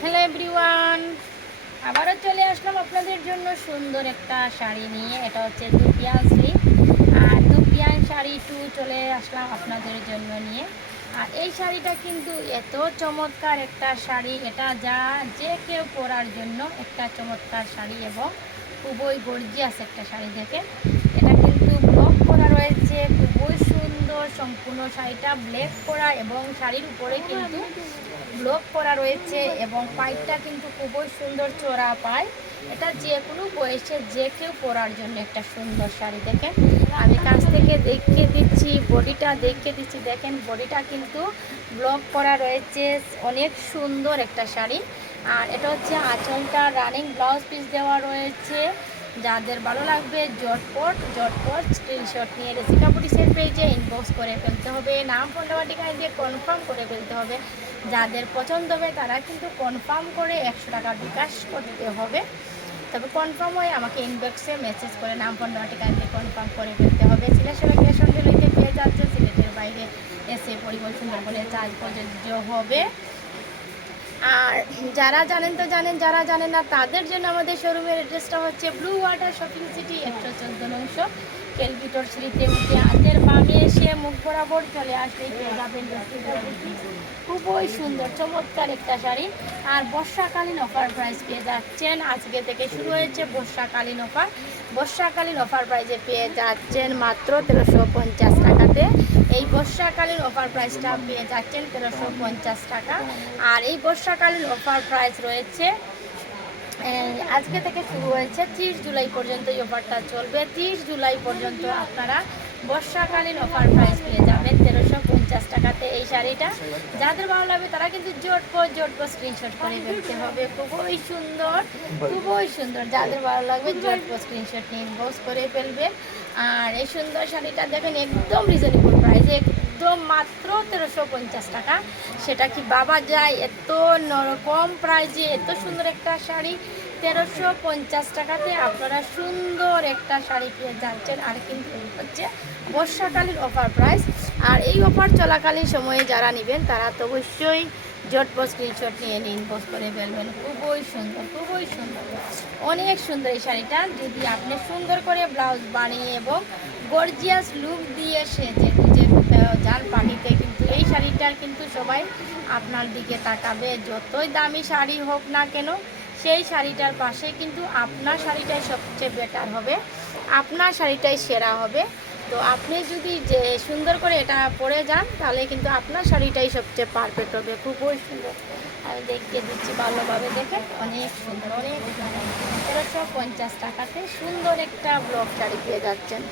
Hello everyone, আবারও চলে আসলাম আপনাদের জন্য সুন্দর একটা শাড়ি নিয়ে। এটা হচ্ছে দুপিয়ান স্লিপ আর দুপিয়ান শাড়ি চলে আসলাম আপনাদের জন্য নিয়ে। আর এই শাড়িটা কিন্তু এত চমৎকার একটা শাড়ি, এটা যে কেউ পরার জন্য একটা চমৎকার শাড়ি এবং খুবই গর্জিয়াস একটা শাড়ি। দেখে এটা কিন্তু ব্লক করা রয়েছে, খুবই সুন্দর। সম্পূর্ণ শাড়িটা ব্ল্যাক করা এবং শাড়ির উপরে কিন্তু ব্লক করা রয়েছে এবং পাইপটা কিন্তু খুবই সুন্দর চড়া পায়। এটা যে কোনো বয়সে যে কেউ পরার জন্য একটা সুন্দর শাড়ি। দেখেন আমি কাছ থেকে দেখিয়ে দিচ্ছি, বডিটা দেখিয়ে দিচ্ছি। দেখেন বডিটা কিন্তু ব্লক করা রয়েছে, অনেক সুন্দর একটা শাড়ি। আর এটা হচ্ছে আঁচলটা রানিং ব্লাউজ পিস দেওয়া রয়েছে। যাদের ভালো লাগবে ঝটপট স্ক্রিনশট নিয়ে রেসিকা বুটিক্সের পেজে ইনবক্স করে ফেলতে হবে। নাম ফোন নাম্বার ঠিকানা দিয়ে কনফার্ম করে ফেলতে হবে। যাদের পছন্দ হবে তারা কিন্তু কনফার্ম করে 100 টাকা বিকাশ করতে হবে। তবে কনফার্ম হয়ে আমাকে ইনবক্সে মেসেজ করে নাম ফোন নাম্বার ঠিকানা দিয়ে কনফার্ম করে ফেলতে হবে। সিলেটের ক্যাশ অন ডেলিভারিতে পেয়ে যাচ্ছে, সিলেটের বাইরে এসে পরিবহন সুন্দরবনে চার্জ প্রযোজ্য হবে। আর যারা জানেন তো জানেন, যারা জানেন না তাদের জন্য আমাদের শোরুমের অ্যাড্রেসটা হচ্ছে ব্লু ওয়াটার শপিং সিটি 114 নং কেলভিটর সিঁড়িতে উঠে হাতের বামে এসে মুখ বরাবর চলে আসলেই পেয়ে যাবেন। খুবই সুন্দর চমৎকার একটা শাড়ি। আর বর্ষাকালীন অফার প্রাইস পেয়ে যাচ্ছেন। আজকে থেকে শুরু হয়েছে বর্ষাকালীন অফার। বর্ষাকালীন অফার প্রাইসে পেয়ে যাচ্ছেন মাত্র 1350 টাকাতে। এই বর্ষাকালীন অফার প্রাইসটা পেয়ে যাচ্ছেন 1350 টাকা। আর এই বর্ষাকালীন অফার প্রাইস রয়েছে, আজকে থেকে শুরু হয়েছে 30 জুলাই পর্যন্ত এই অফারটা চলবে। 30 জুলাই পর্যন্ত আপনারা বর্ষাকালীন অফার প্রাইস পেয়ে যাবেন 1350 টাকাতে এই শাড়িটা। যাদের ভালো লাগবে তারা কিন্তু জটপট স্ক্রিনশট করে ফেলতে হবে। খুবই সুন্দর, খুবই সুন্দর। যাদের ভালো লাগবে জটপট স্ক্রিনশট নিয়ে ইনবক্স করে ফেলবেন। আর এই সুন্দর শাড়িটা দেখেন একদম রিজনেবল প্রাইসে, একদম মাত্র 1350 টাকা। সেটা কি বাবা যায়, এত কম প্রাইজে এত সুন্দর একটা শাড়ি 1350 টাকাতে আপনারা সুন্দর একটা শাড়ি পেয়ে যাচ্ছেন। আর কিন্তু হচ্ছে বর্ষাকালীন অফার প্রাইস। আর এই অফার চলাকালীন সময়ে যারা নেবেন তারা তো অবশ্যই জটপট স্ক্রিনশট নিয়ে ইনবক্স করে ফেলবেন। খুবই সুন্দর, খুবই সুন্দর, অনেক সুন্দর এই শাড়িটা। যদি আপনি সুন্দর করে ব্লাউজ বানিয়ে এবং গর্জিয়াস লুক দিয়ে সেজে গুজে যান পার্টিতে, কিন্তু এই শাড়িটার কিন্তু সবাই আপনার দিকে তাকাবে। যতই দামি শাড়ি হোক না কেন, সেই শাড়িটার পাশে কিন্তু আপনার শাড়িটাই সবচেয়ে বেটার হবে, আপনার শাড়িটাই সেরা হবে। তো আপনি যদি যে সুন্দর করে এটা পরে যান তাহলে কিন্তু আপনার শাড়িটাই সবচেয়ে পারফেক্ট হবে। খুবই সুন্দর, আমি দেখিয়ে দিচ্ছি ভালোভাবে। দেখে অনেক সুন্দর, অনেক সুন্দর। 1350 টাকাতে সুন্দর একটা ব্লক শাড়ি পেয়ে যাচ্ছেন।